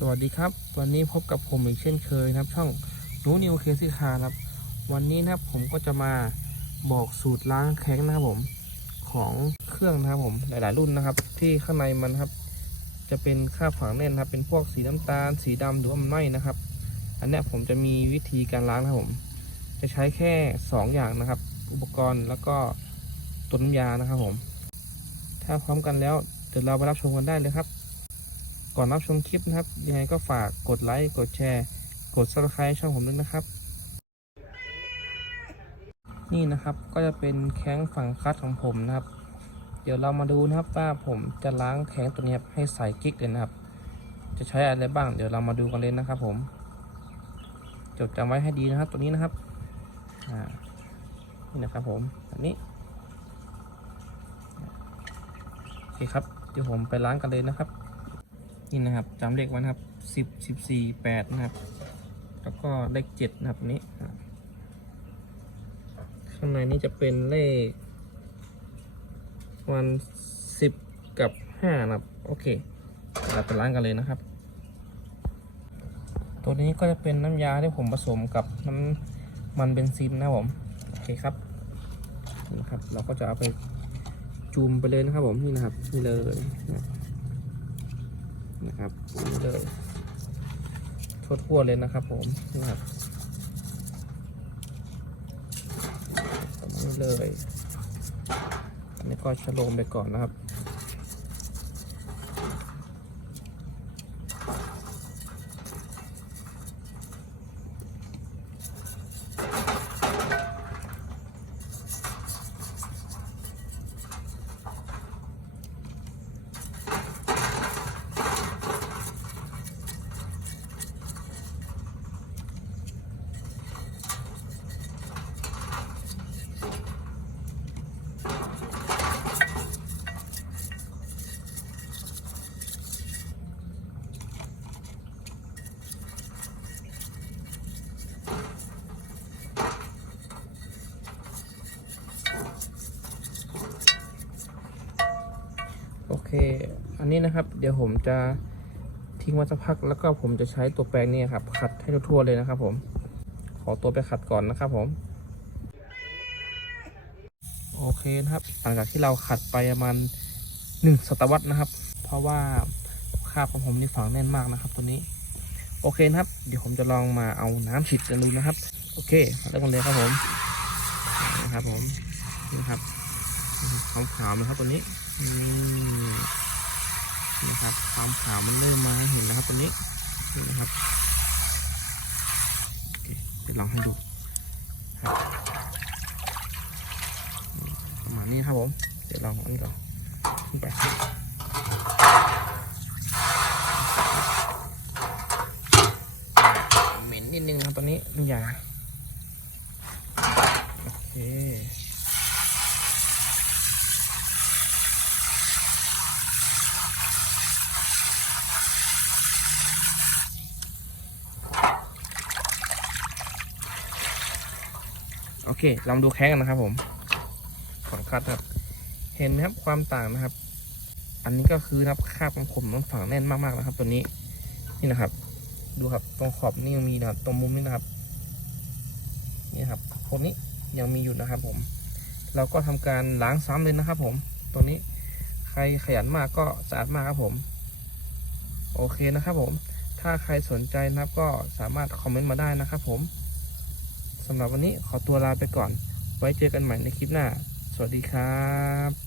สวัสดีครับ วันนี้พบกับผมอีกเช่นเคยนะครับ ช่องนูนิวเคสิคาครับ วันนี้นะครับผมก็จะมาบอกสูตรล้างแข้งนะครับผมของเครื่องนะครับผมหลาย ๆ รุ่นนะครับ ที่ข้างในมันครับ จะเป็นคราบฝังแน่นครับ เป็นพวกสีน้ำตาล สีดำหรือว่ามันไหม้นะครับ อันนี้ผมจะมีวิธีการล้างนะครับผม จะใช้แค่ 2 อย่างนะครับ อุปกรณ์แล้วก็ตัวน้ำยานะครับผม ถ้าพร้อมกันแล้วเดี๋ยวเราไปรับชมกันได้เลยครับ ก่อนรับชมคลิปนะครับยังไงก็ฝากกดไลค์กดแชร์ กด subscribe ช่องผมด้วยนะครับ นี่นะครับก็จะเป็นแข้งฝั่งคัดของผมนะครับ เดี๋ยวเรามาดูนะครับว่าผมจะล้างแข้งตัวนี้ครับให้ใสกิ๊กเลยนะครับ จะใช้อะไรบ้างเดี๋ยวเรามาดูกันเลยนะครับ ผม จดจำไว้ให้ดีนะครับ ตัวนี้นะครับนี่นะครับผมแบบนี้โอเคครับเดี๋ยวผมไปล้างกันเลยนะครับ นี่นะครับจำเลขไว้นะครับสิบสิบสี่แปดนะครับ แล้วก็เลขเจ็ดนะครับนี้ ข้างในนี้จะเป็นเลข วันสิบกับห้านะครับ โอเคเราไปล้างกันเลยนะครับ ตัวนี้ก็จะเป็นน้ำยาที่ผมผสมกับน้ำมันเบนซินนะครับผม โอเคครับนะครับ เราก็จะเอาไปจุ่มไปเลยนะครับผมนี่นะครับนี่เลยนะ นะครับนี่เลยทั่วๆเลยนะครับผมนะครับประมาณนี้เลย อันนี้ก็ชะโลมไปก่อนนะครับ เค อันนี้นะครับ เดี๋ยวผมจะทิ้งไว้สักพัก แล้วก็ผมจะใช้ตัวแปรงนี่ครับ ขัดให้ทั่วๆเลยนะครับ ผม ขอตัวไปขัดก่อนนะครับ ผม โอเคนะครับ หลังจากที่เราขัดไปประมาณหนึ่งศตวรรษนะครับ เพราะว่าคราบของผมนี่ฝังแน่นมากนะครับ ตัวนี้ โอเคนะครับ เดี๋ยวผมจะลองมาเอาน้ำฉีดกันดูนะครับ โอเคมาเริ่มกันเลยครับผมนะครับผมนี่ครับขาวๆนะครับตัวนี้ นี่นะครับความขาวมันเริ่มมาเห็นนะครับตัวนี้นี่นะครับโอเคเดี๋ยวลองให้ดูครับประมาณนี้ครับผมเดี๋ยวลองอันนี้ก่อนขึ้นไปเหม็นนิดนึงครับตัวนี้น้ำยาโอเค โอเคลองดูแข้งกันนะครับผมฝั่งคัดครับ เห็นไหมครับความต่างนะครับ อันนี้ก็คือนะครับคาบของผมมันฝังแน่นมากๆนะครับ ตัวนี้นี่นะครับ ดูครับตรงขอบนี่ยังมีนะครับ ตรงมุมนี่นะครับ นี่ครับตรงนี้ยังมีอยู่นะครับ ผม เราก็ทำการล้างซ้ำเลยนะครับ ผม ตรงนี้ใครขยันมากก็สะอาดมากครับผม โอเคนะครับ ผม ถ้าใครสนใจนะครับก็สามารถคอมเมนต์มาได้นะครับ ผม สำหรับวันนี้ขอตัวลาไปก่อน ไว้เจอกันใหม่ในคลิปหน้า สวัสดีครับ